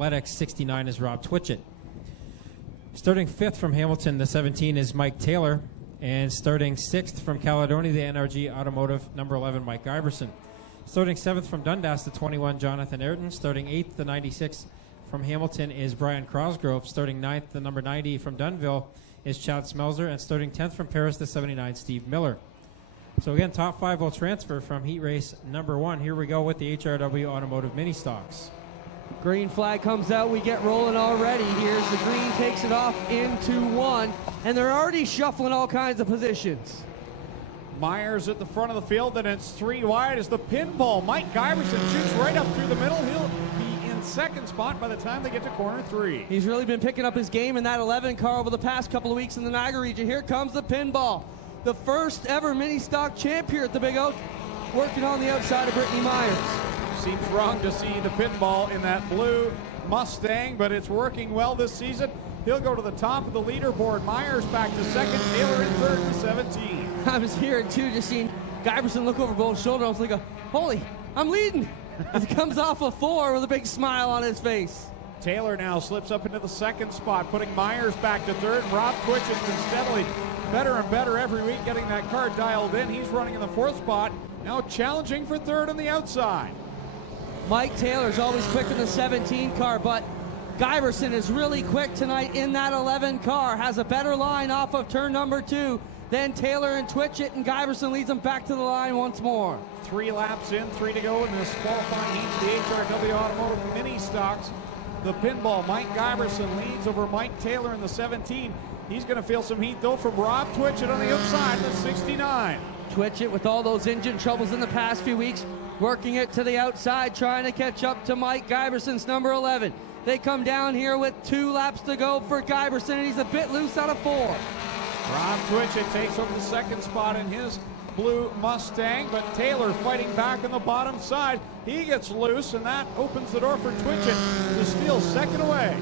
Athletics, 69 is Rob Twitchett. Starting 5th from Hamilton, the 17 is Mike Taylor. And starting 6th from Caledonia, the NRG Automotive, number 11, Mike Iverson. Starting 7th from Dundas, the 21, Jonathan Ayrton. Starting 8th, the 96 from Hamilton is Brian Crosgrove. Starting 9th, the number 90 from Dunville is Chad Smelzer. And starting 10th from Paris, the 79, Steve Miller. So again, top 5 will transfer from heat race number 1. Here we go with the HRW Automotive Mini Stocks. Green flag comes out, we get rolling already. Here's the green, takes it off into 1, and they're already shuffling all kinds of positions. Myers at the front of the field, and it's 3 wide as the pinball. Mike Giverson shoots right up through the middle. He'll be in second spot by the time they get to corner 3. He's really been picking up his game in that 11 car over the past couple of weeks in the Niagara region. Here comes the pinball. The first ever mini stock champ here at the Big Oak, working on the outside of Brittany Myers. Seems wrong to see the pinball in that blue Mustang, but it's working well this season. He'll go to the top of the leaderboard. Myers back to second, Taylor in third to 17. I was here too, just seeing Giverson look over both shoulders. I was like, holy, I'm leading. As he comes off a 4 with a big smile on his face. Taylor now slips up into the second spot, putting Myers back to third. Rob Twitch has been steadily better and better every week, getting that car dialed in. He's running in the 4th spot, now challenging for 3rd on the outside. Mike Taylor's always quick in the 17 car, but Giverson is really quick tonight in that 11 car. Has a better line off of turn number 2 than Taylor and Twitchett, and Giverson leads them back to the line once more. 3 laps in, 3 to go in this qualifying heat. The HRW Automotive Mini Stocks. The pinball, Mike Giverson leads over Mike Taylor in the 17. He's going to feel some heat, though, from Rob Twitchett on the outside in the 69. Twitchett, with all those engine troubles in the past few weeks, working it to the outside, trying to catch up to Mike Giverson's number 11. They come down here with 2 laps to go for Giverson, and he's a bit loose out of 4. Rob Twitchett takes over the 2nd spot in his blue Mustang, but Taylor fighting back on the bottom side. He gets loose, and that opens the door for Twitchett to steal 2nd away.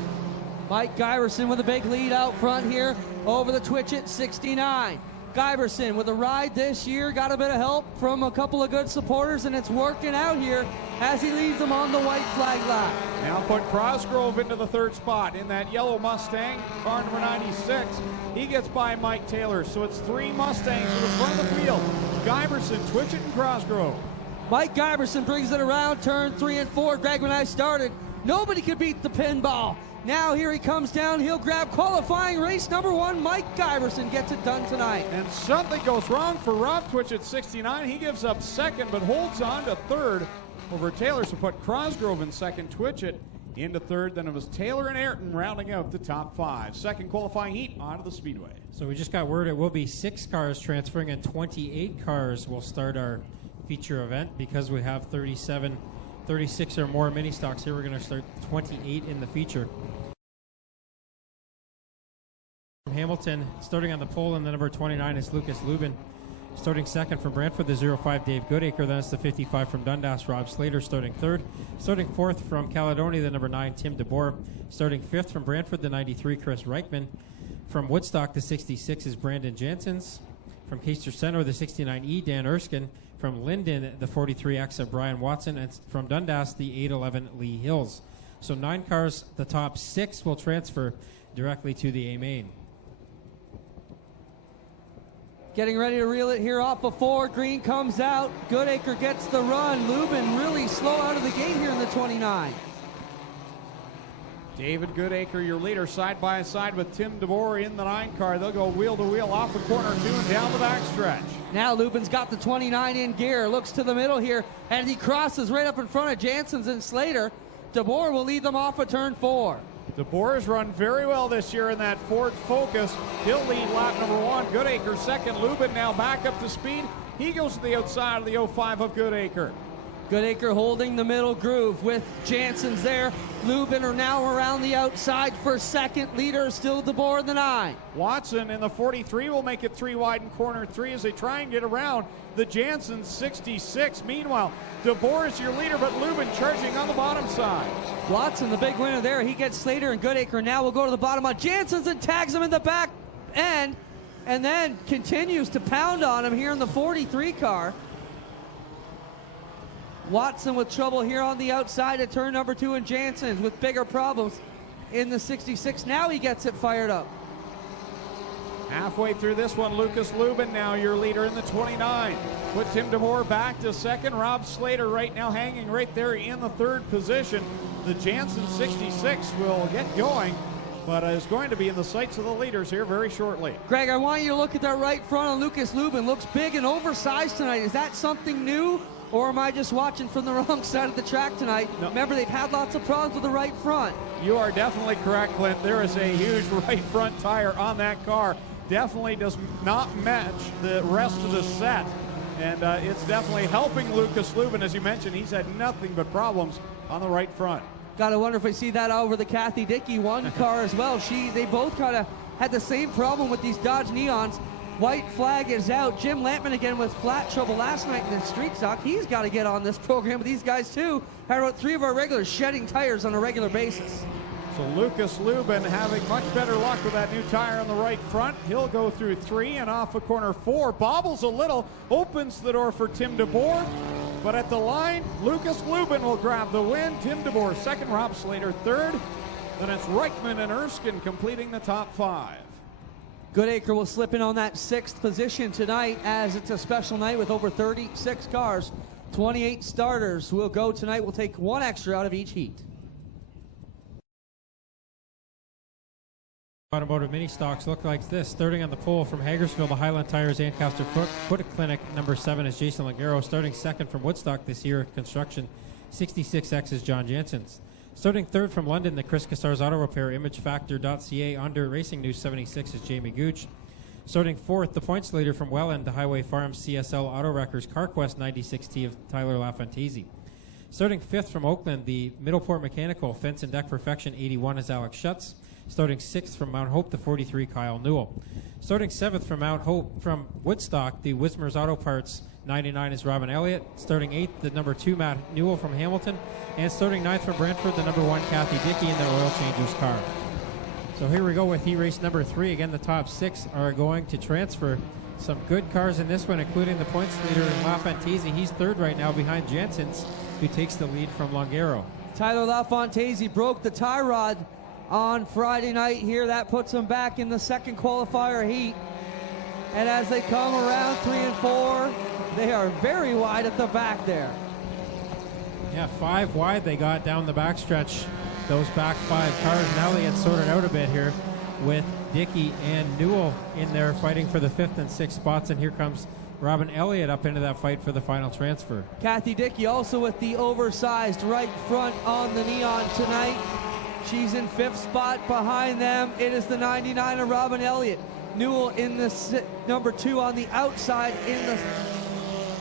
Mike Giverson with a big lead out front here over the Twitchett 69. Giverson with a ride this year, got a bit of help from a couple of good supporters, and it's working out here as he leads them on the white flag lap. Now put Crosgrove into the 3rd spot in that yellow Mustang, car number 96. He gets by Mike Taylor, so it's 3 Mustangs to the front of the field. Giverson, Twitchett, and Crosgrove. Mike Giverson brings it around turn 3 and 4. Greg, when I started, nobody could beat the pinball. Now here he comes down, he'll grab qualifying race number 1. Mike Giverson gets it done tonight. And something goes wrong for Rob Twitchett, 69. He gives up 2nd, but holds on to 3rd over Taylor. So put Crosgrove in 2nd, Twitchett into 3rd. Then it was Taylor and Ayrton rounding out the top 5. 2nd qualifying heat onto the speedway. So we just got word it will be 6 cars transferring and 28 cars will start our feature event because we have 36 or more mini stocks here. We're going to start 28 in the feature. From Hamilton, starting on the pole in the number 29 is Lucas Lubin. Starting 2nd from Brantford, the 05 Dave Goodacre. Then it's the 55 from Dundas, Rob Slater. Starting 3rd. Starting 4th from Caledonia, the number 9 Tim DeBoer. Starting 5th from Brantford, the 93 Chris Reichman. From Woodstock, the 66 is Brandon Janssens. From Caister Center, the 69E Dan Erskine. From Linden, the 43X of Brian Watson. And from Dundas, the 811 Lee Hills. So 9 cars, the top 6 will transfer directly to the A main. Getting ready to reel it here off of 4. Green comes out. Goodacre gets the run. Lubin really slow out of the gate here in the 29. David Goodacre, your leader, side by side with Tim DeBoer in the 9 car. They'll go wheel to wheel off the corner 2 and down the backstretch. Now Lubin's got the 29 in gear. Looks to the middle here, and he crosses right up in front of Janssens and Slater. DeBoer will lead them off of turn 4. DeBoer has run very well this year in that Ford Focus. He'll lead lap number 1. Goodacre 2nd. Lubin now back up to speed. He goes to the outside of the 05 of Goodacre. Goodacre holding the middle groove with Janssens there. Lubin are now around the outside for 2nd. Leader still DeBoer in the 9. Watson in the 43 will make it 3 wide in corner 3 as they try and get around the Janssens 66. Meanwhile, DeBoer is your leader, but Lubin charging on the bottom side. Watson, the big winner there. He gets Slater and Goodacre. Now will go to the bottom on Janssens and tags him in the back end, and then continues to pound on him here in the 43 car. Watson with trouble here on the outside at turn number 2, and Jansen's with bigger problems in the 66. Now he gets it fired up. Halfway through this one, Lucas Lubin now your leader in the 29. Put Tim DeBoer back to second. Rob Slater right now hanging right there in the 3rd position. The Jansen 66 will get going, but is going to be in the sights of the leaders here very shortly. Greg, I want you to look at that right front on Lucas Lubin. Looks big and oversized tonight. Is that something new, or am I just watching from the wrong side of the track tonight? No. Remember, they've had lots of problems with the right front. You are definitely correct, Clint. There is a huge right front tire on that car. Definitely does not match the rest of the set. And it's definitely helping Lucas Lubin. As you mentioned, he's had nothing but problems on the right front. Gotta wonder if we see that over the Kathy Dickey one car as well. They both kind of had the same problem with these Dodge Neons. White flag is out. Jim Lampman again with flat trouble last night in the street stock. He's got to get on this program with these guys too. Had about 3 of our regulars shedding tires on a regular basis. So Lucas Lubin having much better luck with that new tire on the right front. He'll go through 3 and off of corner 4. Bobbles a little, opens the door for Tim DeBoer. But at the line, Lucas Lubin will grab the win. Tim DeBoer second, Rob Slater third. Then it's Reichman and Erskine completing the top 5. Goodacre will slip in on that 6th position tonight, as it's a special night with over 36 cars. 28 starters will go tonight. We'll take 1 extra out of each heat. Automotive mini stocks look like this. Starting on the pole from Hagersville, the Highland Tires Ancaster Foot Clinic, number 7 is Jason Langaro. Starting second from Woodstock this year, construction, 66X is John Jansen's. Starting third from London, the Chris Cassars Auto Repair, ImageFactor.ca, under Racing News 76 is Jamie Gooch. Starting fourth, the points leader from Welland, the Highway Farms CSL Auto Wreckers, CarQuest 96T of Tyler LaFantisi. Starting fifth from Oakland, the Middleport Mechanical Fence and Deck Perfection 81 is Alex Schutz. Starting sixth from Mount Hope, the 43 Kyle Newell. Starting seventh from Mount Hope from Woodstock, the Wismer's Auto Parts 99 is Robin Elliott. Starting eighth, the number 2 Matt Newell from Hamilton. And starting ninth from Brantford, the number 1 Kathy Dickey in the Oil Changers car. So here we go with heat race number 3. Again, the top 6 are going to transfer. Some good cars in this one, including the points leader in LaFantisi. He's third right now behind Jansen's, who takes the lead from Longaro. Tyler LaFantisi broke the tie rod on Friday night here. That puts him back in the second qualifier heat. And as they come around 3 and 4, they are very wide at the back there. Yeah, 5 wide they got down the backstretch. Those back 5 cars. Now they get sorted out a bit here with Dickey and Newell in there fighting for the 5th and 6th spots. And here comes Robin Elliott up into that fight for the final transfer. Kathy Dickey also with the oversized right front on the Neon tonight. She's in 5th spot. Behind them, it is the 99 of Robin Elliott. Newell in the number 2 on the outside in the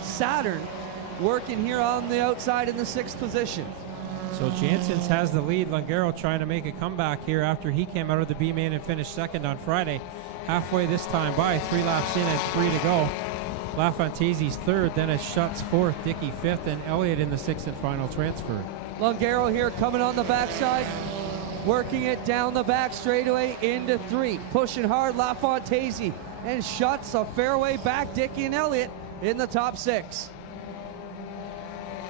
Saturn, working here on the outside in the 6th position. So Jansen's has the lead. Longaro trying to make a comeback here after he came out of the B main and finished second on Friday. Halfway this time by, 3 laps in and 3 to go. LaFantisi's third, then it's Schutz fourth, Dickey 5th, and Elliott in the 6th and final transfer. Longaro here coming on the backside, working it down the back straightaway into 3. Pushing hard, LaFantisi and Schutz a fairway back. Dickey and Elliott in the top 6.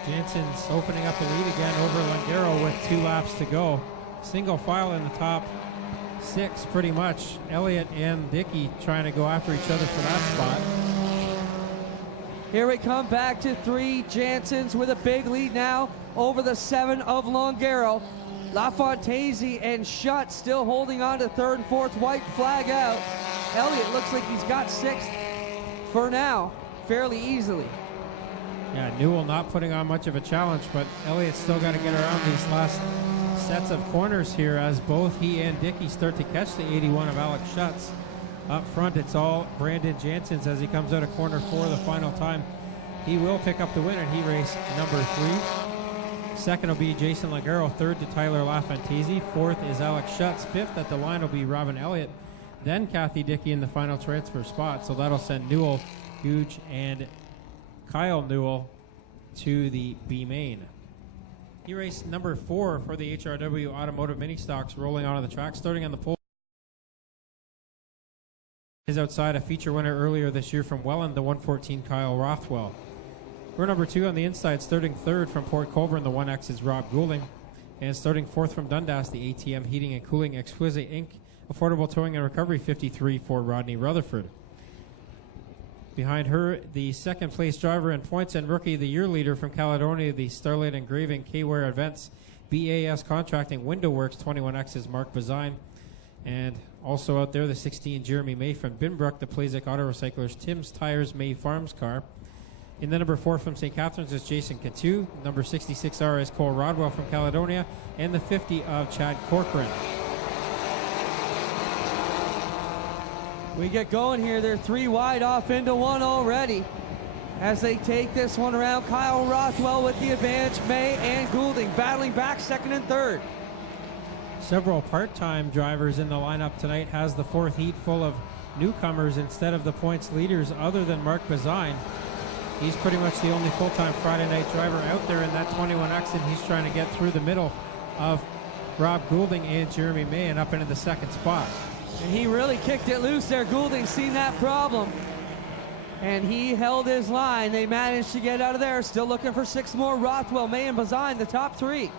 Jansen's opening up the lead again over Longaro with 2 laps to go. Single file in the top 6 pretty much. Elliott and Dickey trying to go after each other for that spot. Here we come back to 3. Jansen's with a big lead now over the 7 of Longaro. LaFantisi and Schutz still holding on to 3rd and 4th. White flag out. Elliott looks like he's got 6th for now, fairly easily. Yeah, Newell not putting on much of a challenge, but Elliott's still got to get around these last sets of corners here as both he and Dickey start to catch the 81 of Alex Schutz. Up front, it's all Brandon Jansen's as he comes out of corner 4 the final time. He will pick up the win in heat race number 3. Second will be Jason Longaro. Third to Tyler LaFantisi. Fourth is Alex Schutz. Fifth at the line will be Robin Elliott. Then Kathy Dickey in the final transfer spot. So that'll send Newell, Gooch, and Kyle Newell to the B main. Heat race number 4 for the HRW Automotive Mini Stocks rolling onto the track. Starting on the pole is outside a feature winner earlier this year from Welland, the 114 Kyle Rothwell. We're number 2 on the inside, starting 3rd from Port Colborne. The 1X is Rob Goulding. And starting 4th from Dundas, the ATM Heating and Cooling Exquisite Inc. Affordable Towing and Recovery 53 for Rodney Rutherford. Behind her, the second place driver in points and Rookie of the Year leader from Caledonia, the Starlight Engraving, K-Ware Events, BAS Contracting, Window Works 21X is Mark Bazine. And also out there, the 16 Jeremy May from Binbrook, the Plazic Auto Recyclers, Tim's Tires, May Farms car. In the number 4 from St. Catharines is Jason Cantu. Number 66R is Cole Rodwell from Caledonia. And the 50 of Chad Corcoran. We get going here. They're 3 wide off into 1 already. As they take this one around, Kyle Rothwell with the advantage. May and Goulding battling back 2nd and 3rd. Several part-time drivers in the lineup tonight. Has the 4th heat full of newcomers instead of the points leaders other than Mark Bazine. He's pretty much the only full-time Friday night driver out there in that 21X, and he's trying to get through the middle of Rob Goulding and Jeremy May and up into the 2nd spot. And he really kicked it loose there. Goulding seen that problem, and he held his line. They managed to get out of there. Still looking for 6 more. Rothwell, May, and Bazine, the top 3.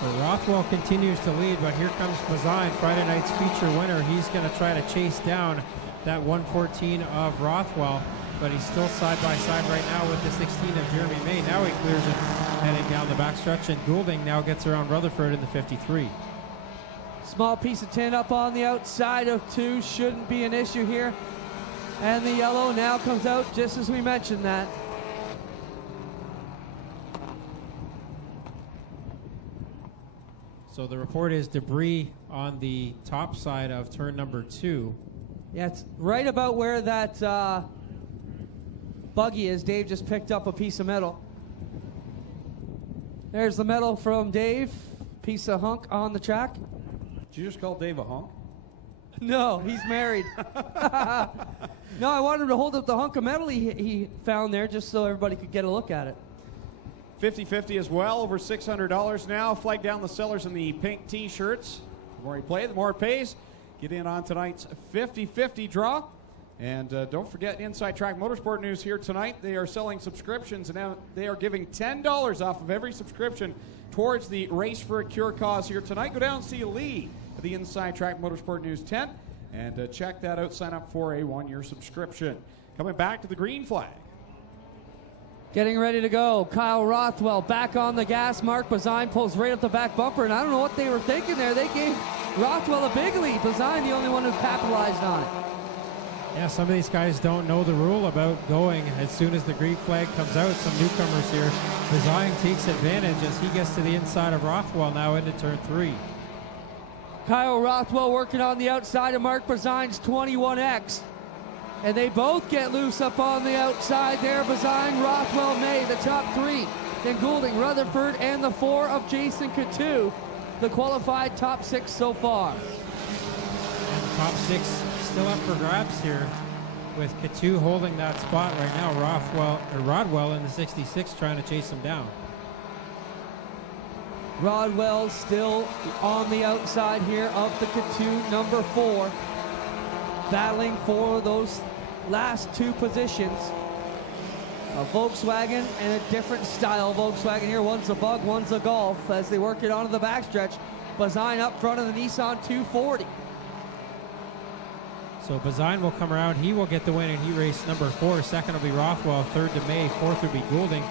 So Rothwell continues to lead, but here comes Bazine, Friday night's feature winner. He's going to try to chase down that 114 of Rothwell, but he's still side by side right now with the 16 of Jeremy May. Now he clears it heading down the backstretch, and Goulding now gets around Rutherford in the 53. Small piece of tin up on the outside of 2 shouldn't be an issue here. And the yellow now comes out just as we mentioned that. So the report is debris on the top side of turn number 2. Yeah, it's right about where that buggy is. Dave just picked up a piece of metal. There's the metal from Dave. Piece of hunk on the track. Did you just call Dave a hunk? No, he's married. No, I wanted him to hold up the hunk of metal he found there just so everybody could get a look at it. 50-50 as well, over $600 now. Flag down the sellers in the pink T-shirts. The more you play, the more it pays. Get in on tonight's 50-50 draw. And don't forget Inside Track Motorsport News here tonight. They are selling subscriptions, and now they are giving $10 off of every subscription towards the Race for a Cure cause here tonight. Go down and see Lee at the Inside Track Motorsport News tent and check that out. Sign up for a 1-year subscription. Coming back to the green flag. Getting ready to go. Kyle Rothwell back on the gas. Mark Bazine pulls right up the back bumper, and I don't know what they were thinking there. They gave Rothwell a big lead. Bazine the only one who capitalized on it. Yeah, some of these guys don't know the rule about going as soon as the green flag comes out. Some newcomers here. Bazine takes advantage as he gets to the inside of Rothwell now into turn 3. Kyle Rothwell working on the outside of Mark Bazine's 21X. And they both get loose up on the outside there. Bazine, Rothwell, May, the top 3. Then Goulding, Rutherford, and the 4 of Jason Cantu. The qualified top 6 so far. And the top 6 still up for grabs here, with Cantu holding that spot right now. Rodwell in the 66 trying to chase him down. Rodwell still on the outside here of the Cantu number 4, battling for those last 2 positions. A Volkswagen and a different style Volkswagen here. One's a Bug, one's a Golf as they work it onto the backstretch. Bazine up front of the Nissan 240. So Bazine will come around. He will get the win in heat race number 4. Second will be Rothwell. 3rd to May. 4th will be Goulding.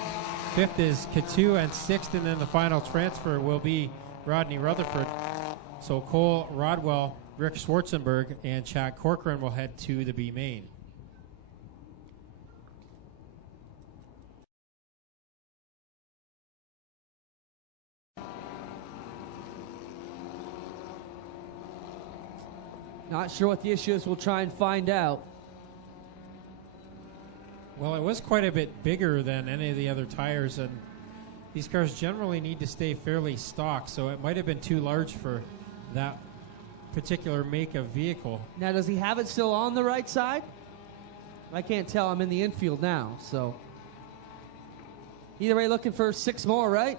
5th is Cantu, and 6th, and then the final transfer will be Rodney Rutherford. So Cole Rodwell, Rick Schwarzenberg, and Chad Corcoran will head to the B main. Not sure what the issue is. We'll try and find out. Well, it was quite a bit bigger than any of the other tires, and these cars generally need to stay fairly stock, so it might have been too large for that particular make of vehicle. Now, does he have it still on the right side? I can't tell. I'm in the infield now, so. Either way, looking for 6 more, right?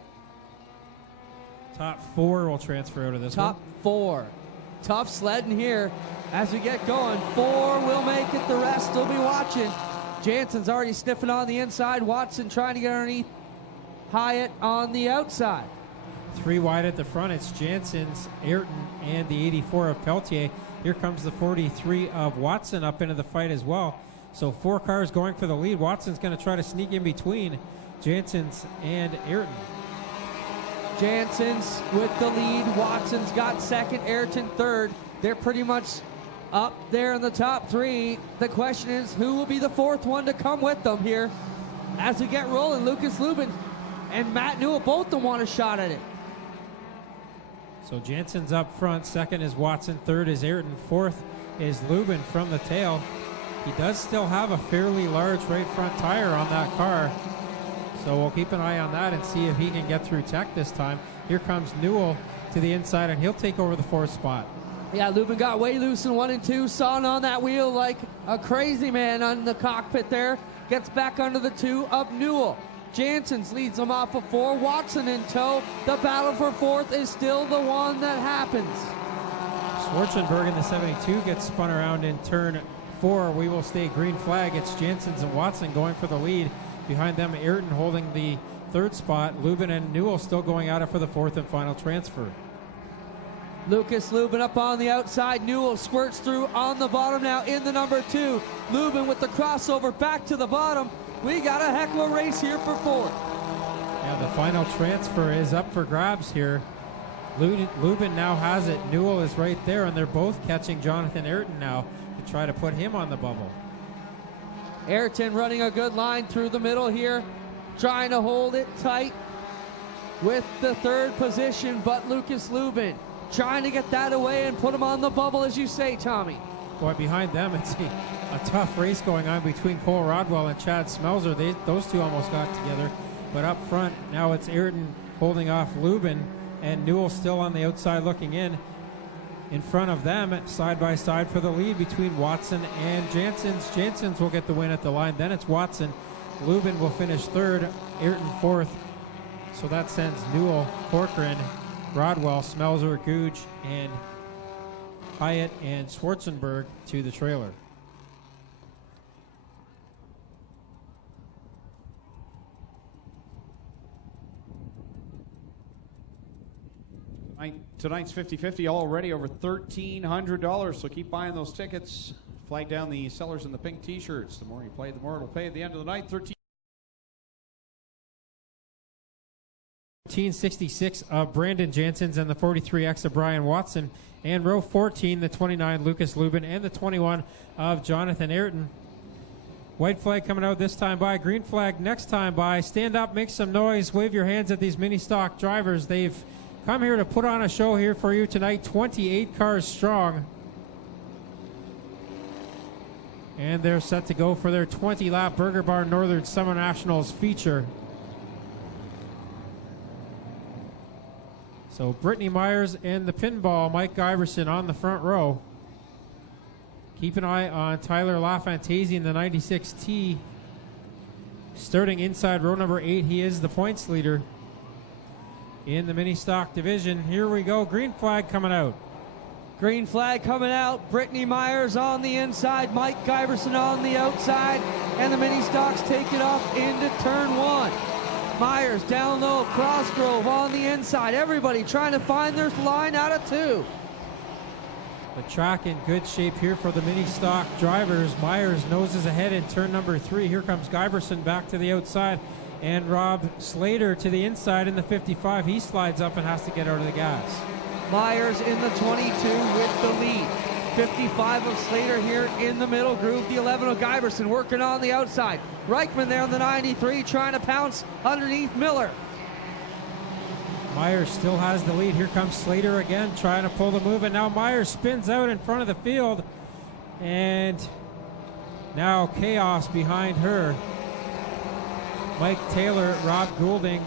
Top 4 will transfer out of this Top one. 4. Tough sledding here as we get going. 4 will make it. The rest will be watching. Jansen's already sniffing on the inside. Watson trying to get underneath Hyatt on the outside. 3 wide at the front. It's Jansen's, Ayrton, and the 84 of Peltier. Here comes the 43 of Watson up into the fight as well. So 4 cars going for the lead. Watson's going to try to sneak in between Jansen's and Ayrton. Jansen's with the lead. Watson's got second. Ayrton third. They're pretty much up there in the top 3. The question is, who will be the 4th one to come with them here as we get rolling? Lucas Lubin and Matt Newell, both of them want a shot at it. So Jansen's up front. Second is Watson. Third is Ayrton. Fourth is Lubin from the tail. He does still have a fairly large right front tire on that car. So we'll keep an eye on that and see if he can get through tech this time. Here comes Newell to the inside, and he'll take over the 4th spot. Yeah, Lubin got way loose in 1 and 2. Sawing on that wheel like a crazy man on the cockpit there. Gets back under the 2 of Newell. Jansen's leads him off of 4. Watson in tow. The battle for 4th is still the one that happens. Schwarzenberg in the 72 gets spun around in turn 4. We will stay green flag. It's Jansen's and Watson going for the lead. Behind them, Ayrton holding the 3rd spot. Lubin and Newell still going at it for the 4th and final transfer. Lucas Lubin up on the outside. Newell squirts through on the bottom now in the number 2. Lubin with the crossover back to the bottom. We got a heck of a race here for 4th. Yeah, the final transfer is up for grabs here. Lubin now has it. Newell is right there, and they're both catching Jonathan Ayrton now to try to put him on the bubble. Ayrton running a good line through the middle here, trying to hold it tight with the 3rd position, but Lucas Lubin trying to get that away and put him on the bubble, as you say, Tommy. Boy, behind them, it's a tough race going on between Cole Rodwell and Chad Smelzer. Those two almost got together. But up front, now it's Ayrton holding off Lubin, and Newell still on the outside looking in. In front of them, side by side for the lead between Watson and Jansen's. Jansen's will get the win at the line. Then it's Watson. Lubin will finish 3rd, Ayrton 4th. So that sends Newell, Corcoran, Rodwell, Smelzer, Googe, and Hyatt and Schwarzenberg to the trailer. Tonight's 50-50 already over $1,300, so keep buying those tickets. Flag down the sellers in the pink t-shirts. The more you play, the more it'll pay at the end of the night. 1366 of Brandon Jansen's and the 43X of Brian Watson. And row 14, the 29 Lucas Lubin and the 21 of Jonathan Ayrton. White flag coming out this time by. Green flag next time by. Stand up, make some noise, wave your hands at these Ministock drivers. They've come here to put on a show here for you tonight. 28 cars strong. And they're set to go for their 20-lap Burger Barn Northern Summer Nationals feature. So Brittany Myers and the pinball, Mike Iverson on the front row. Keep an eye on Tyler LaFantasi in the 96T. Starting inside row number 8, he is the points leader in the Ministock division. Here we go, green flag coming out. Green flag coming out. Brittany Myers on the inside, Mike Iverson on the outside, and the Ministocks take it off into turn 1. Myers down low, Crossgrove on the inside. Everybody trying to find their line out of 2. The track in good shape here for the Ministock drivers. Myers noses ahead in turn number 3. Here comes Giberson back to the outside, and Rob Slater to the inside in the 55. He slides up and has to get out of the gas. Myers in the 22 with the lead. 55 of Slater here in the middle groove. The 11 of Giberson working on the outside. Reichman there on the 93 trying to pounce underneath Miller. Myers still has the lead. Here comes Slater again trying to pull the move, and now Myers spins out in front of the field, and now chaos behind her. Mike Taylor, Rob Goulding,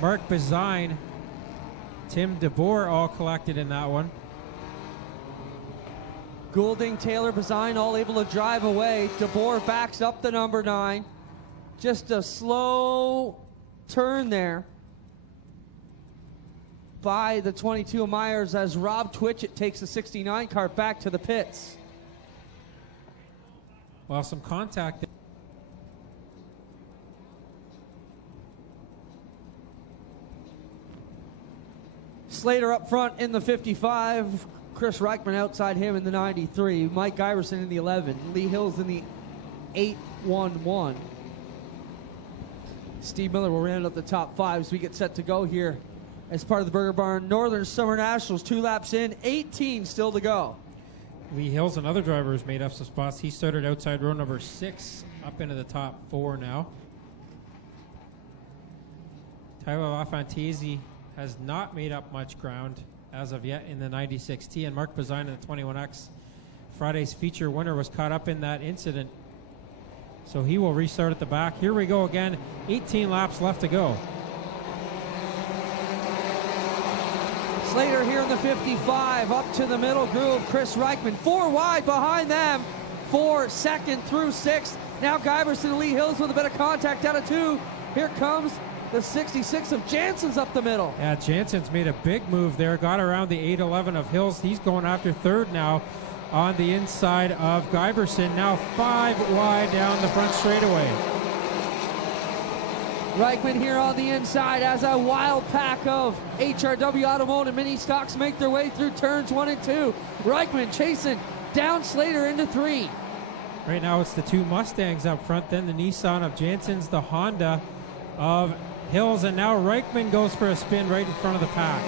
Mark Bazine, Tim DeBoer all collected in that one. Goulding, Taylor, Bazine all able to drive away. DeBoer backs up the number 9. Just a slow turn there by the 22 of Myers as Rob Twitchett takes the 69 car back to the pits. Well, some contact. Slater up front in the 55. Chris Reichman outside him in the 93. Mike Iverson in the 11. Lee Hills in the 8-1-1. Steve Miller will round up the top 5 as we get set to go here as part of the Burger Barn Northern Summer Nationals. 2 laps in, 18 still to go. Lee Hills, another driver, has made up some spots. He started outside row number 6, up into the top 4 now. Tyler LaFantasi has not made up much ground as of yet in the 96T, and Mark Bazine in the 21X. Friday's feature winner was caught up in that incident, so he will restart at the back. Here we go again, 18 laps left to go. Slater here in the 55, up to the middle groove. Chris Reichman 4 wide behind them for 2nd through 6th. Now Guyverson and Lee Hills with a bit of contact out of 2. Here comes the 66 of Jansen's up the middle. Yeah, Jansen's made a big move there, got around the 8-11 of Hills. He's going after 3rd now on the inside of Guyverson. Now 5 wide down the front straightaway. Reichman here on the inside as a wild pack of HRW Automotive mini stocks make their way through turns 1 and 2. Reichman chasing down Slater into 3. Right now it's the 2 Mustangs up front, then the Nissan of Jansen's, the Honda of Hills, and now Reichman goes for a spin right in front of the pack.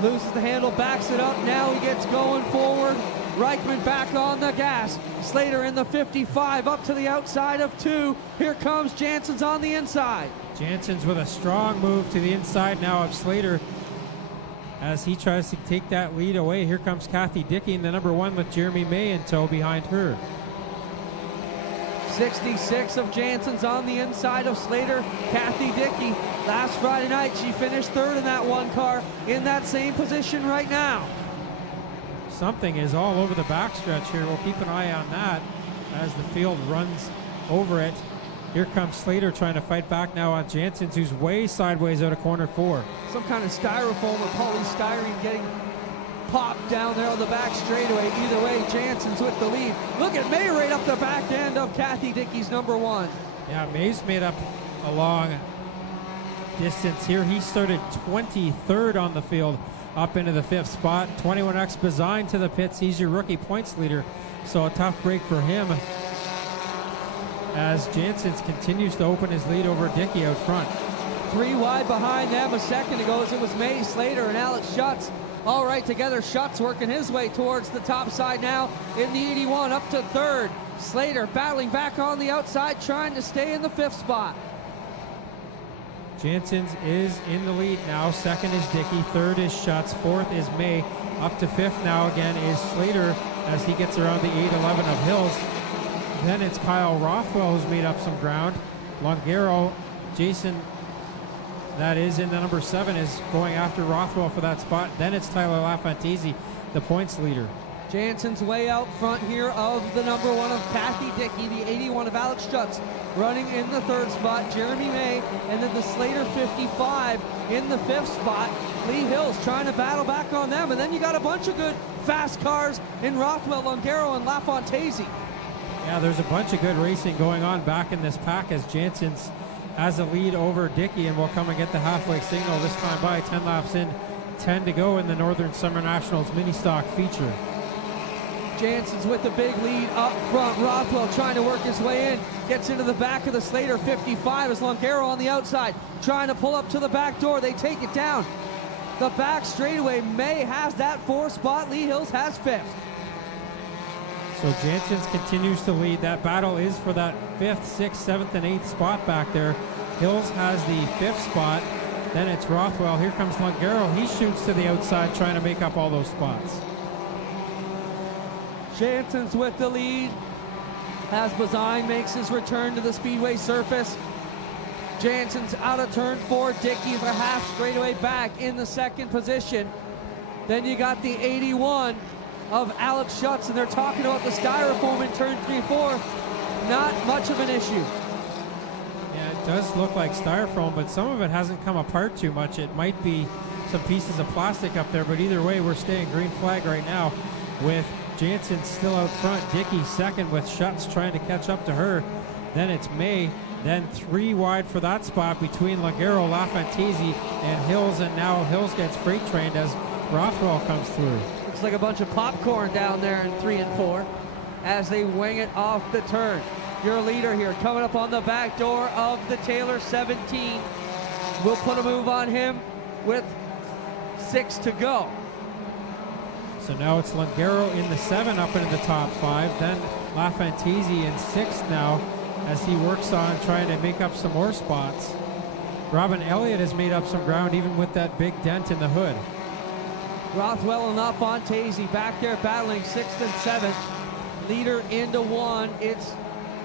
Loses the handle, backs it up, now he gets going forward. Reichman back on the gas. Slater in the 55 up to the outside of 2. Here comes Jansen's on the inside. Jansen's with a strong move to the inside now of Slater as he tries to take that lead away. Here comes Kathy Dickey in the number 1 with Jeremy May in tow behind her. 66 of Jansen's on the inside of Slater. Kathy Dickey, last Friday night, she finished 3rd in that 1 car, in that same position right now. Something is all over the backstretch here. We'll keep an eye on that as the field runs over it. Here comes Slater trying to fight back now on Jansen's, who's way sideways out of corner 4. Some kind of styrofoam or polystyrene getting popped down there on the back straightaway. Either way, Jansen's with the lead. Look at May right up the back end of Kathy Dickey's number 1. Yeah, May's made up a long distance here. He started 23rd on the field, up into the 5th spot. 21X Bazine to the pits. He's your rookie points leader, so a tough break for him as Jansen's continues to open his lead over Dickey out front. 3 wide behind them a second ago as it was May, Slater, and Alex Schutz all right together. Schutz working his way towards the top side now in the 81 up to 3rd. Slater battling back on the outside, trying to stay in the 5th spot. Jansen's is in the lead now. 2nd is Dickey, 3rd is Schutz, 4th is May. Up to 5th now again is Slater as he gets around the 8-11 of Hills. Then it's Kyle Rothwell who's made up some ground. Longaro, Jason, that is in the number 7, is going after Rothwell for that spot. Then it's Tyler LaFantasi, the points leader. Jansen's way out front here of the number 1 of Kathy Dickey, the 81 of Alex Schutz running in the 3rd spot, Jeremy May, and then the Slater 55 in the 5th spot. Lee Hills trying to battle back on them, and then you got a bunch of good fast cars in Rothwell, Longaro, and LaFantasi. Yeah, there's a bunch of good racing going on back in this pack as Jansen's has a lead over Dickey, and will come and get the halfway signal this time by. 10 laps in, 10 to go in the Northern Summer Nationals mini stock feature. Jansen's with the big lead up front. Rothwell trying to work his way in. Gets into the back of the Slater 55 as Longaro on the outside trying to pull up to the back door. They take it down the back straightaway. May has that 4th spot. Lee Hills has 5th. So Jansen's continues to lead. That battle is for that 5th, 6th, 7th, and 8th spot back there. Hills has the 5th spot. Then it's Rothwell. Here comes Longaro. He shoots to the outside trying to make up all those spots. Jansen's with the lead as Bazine makes his return to the speedway surface. Jansen's out of turn 4. Dickey's a half straightaway back in the 2nd position. Then you got the 81 of Alex Schutz, and they're talking about the styrofoam in turn 3-4. Not much of an issue. Yeah, it does look like styrofoam, but some of it hasn't come apart too much. It might be some pieces of plastic up there, but either way, we're staying green flag right now with Jansen still out front. Dickey 2nd with Schutz trying to catch up to her. Then it's May Then 3 wide for that spot between Ligero, LaFantisi, and Hills, and now Hills gets freight trained as Rothwell comes through. Looks like a bunch of popcorn down there in 3 and 4 as they wing it off the turn. Your leader here coming up on the back door of the Taylor 17. We'll put a move on him with 6 to go. So now it's Ligero in the 7 up into the top 5, then LaFantisi in 6th now as he works on trying to make up some more spots. Robin Elliott has made up some ground even with that big dent in the hood. Rothwell and LaFantisi back there battling 6th and 7th. Leader into 1. It's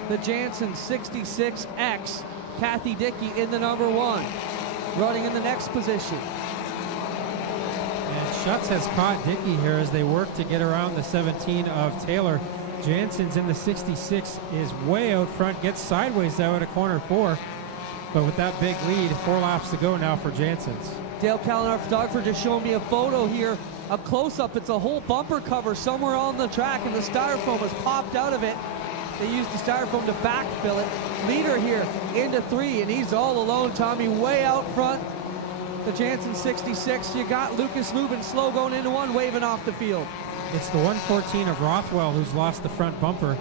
the Janssen 66X. Kathy Dickey in the number 1. Running in the next position. And Schutz has caught Dickey here as they work to get around the 17 of Taylor. Jansen's in the 66 is way out front, gets sideways out at corner 4. But with that big lead, 4 laps to go now for Jansen's. Dale Callan, our photographer, just showing me a photo here, a close-up. It's a whole bumper cover somewhere on the track, and the styrofoam has popped out of it. They used the styrofoam to backfill it. Leader here into 3, and he's all alone, Tommy, way out front. The Janssen 66, you got Lucas moving slow going into 1, waving off the field. It's the 114 of Rothwell who's lost the front bumper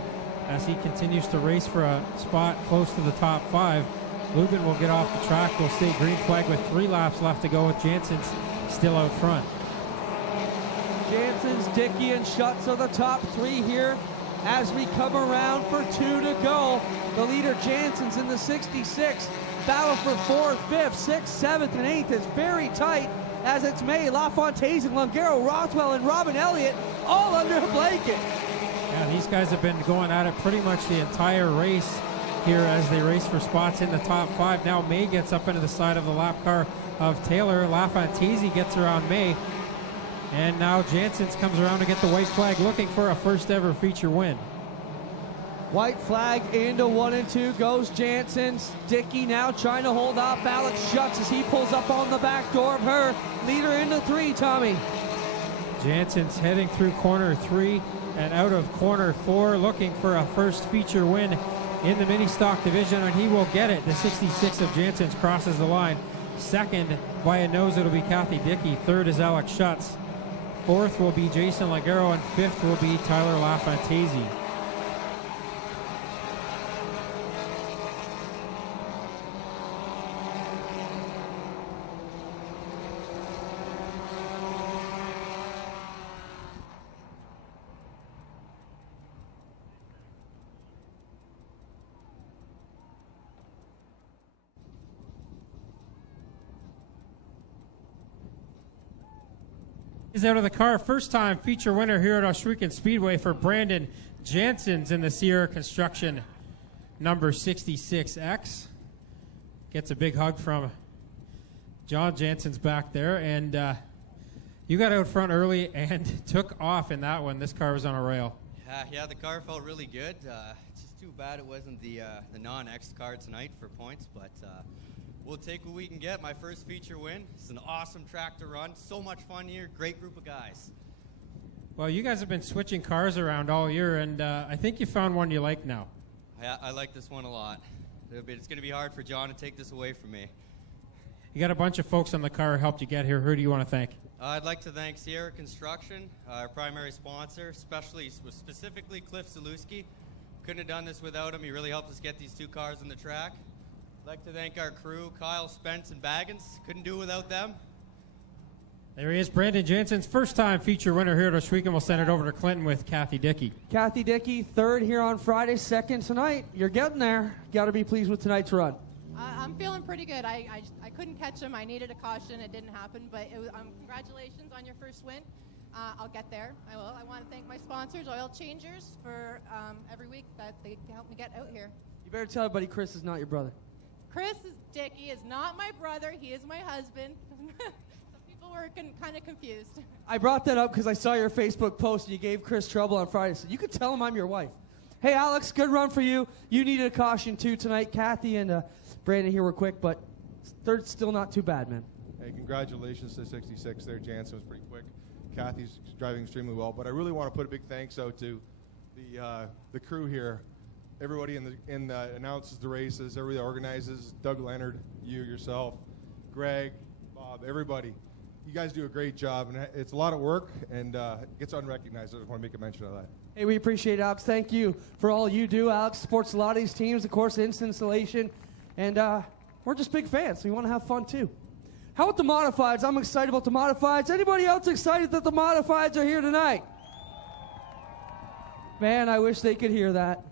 as he continues to race for a spot close to the top 5. Lubin will get off the track. Will stay green flag with 3 laps left to go with Jansen's still out front. Jansen's, Dickey, and Schutz are the top 3 here as we come around for 2 to go. The leader, Jansen's, in the 66. Battle for 4th, 5th, 6th, 7th, and 8th is very tight as it's May, LaFantisi, Ligero, Rothwell, and Robin Elliott all under a blanket. Yeah, these guys have been going at it pretty much the entire race here as they race for spots in the top 5. Now May gets up into the side of the lap car of Taylor. LaFantisi gets around May. And now Jansen's comes around to get the white flag, looking for a first ever feature win. White flag into 1 and 2 goes Jansen's. Dickey now trying to hold off Alex Schutz as he pulls up on the back door of her. Leader into 3, Tommy. Jansen's heading through corner 3 and out of corner 4, looking for a first feature win in the Ministock division, and he will get it. The 66 of Jansen's crosses the line. 2nd by a nose, it'll be Kathy Dickey. 3rd is Alex Schutz. 4th will be Jason Ligero, and 5th will be Tyler LaFantisi. Is out of the car. First time feature winner here at Ohsweken Speedway for Brandon Jansen's in the Sierra Construction number 66X. Gets a big hug from John Jansen's back there. And you got out front early and took off in that one. This car was on a rail. Yeah, the car felt really good. It's just too bad it wasn't the non-X car tonight for points, but we'll take what we can get. My first feature win. It's an awesome track to run. So much fun here. Great group of guys. Well, you guys have been switching cars around all year, and I think you found one you like now. I like this one a lot. It's going to be hard for John to take this away from me. You got a bunch of folks on the car who helped you get here. Who do you want to thank? I'd like to thank Sierra Construction, our primary sponsor, specifically Cliff Zalewski. Couldn't have done this without him. He really helped us get these 2 cars on the track. I'd like to thank our crew, Kyle, Spence, and Baggins. Couldn't do it without them. There he is, Brandon Jansen's first time feature winner here at Ohsweken. We'll send it over to Clinton with Kathy Dickey. Kathy Dickey, 3rd here on Friday, 2nd tonight. You're getting there. Got to be pleased with tonight's run. I'm feeling pretty good. I couldn't catch him. I needed a caution. It didn't happen, but congratulations on your first win. I'll get there. I will. I want to thank my sponsors, Oil Changers, for every week that they help me get out here. You better tell everybody Chris is not your brother. Chris Dickey is not my brother. He is my husband. Some people were kind of confused. I brought that up because I saw your Facebook post and you gave Chris trouble on Friday. So you could tell him I'm your wife. Hey, Alex, good run for you. You needed a caution too tonight. Kathy and Brandon here were quick, but 3rd's still not too bad, man. Hey, congratulations to 66 there. Jansen was pretty quick. Kathy's driving extremely well, but I really want to put a big thanks out to the crew here. everybody in the announces the races, everybody that organizes, Doug Leonard, you, yourself, Greg, Bob, everybody. You guys do a great job, and it's a lot of work, and it gets unrecognized. I just want to make a mention of that. Hey, we appreciate it, Alex. Thank you for all you do. Alex supports a lot of these teams, of course, Instant Installation, and we're just big fans. We want to have fun, too. How about the Modifieds? I'm excited about the Modifieds. Anybody else excited that the Modifieds are here tonight? Man, I wish they could hear that.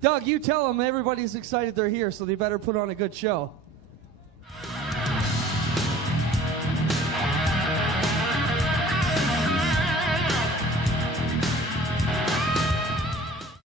Doug, you tell them everybody's excited they're here, so they better put on a good show.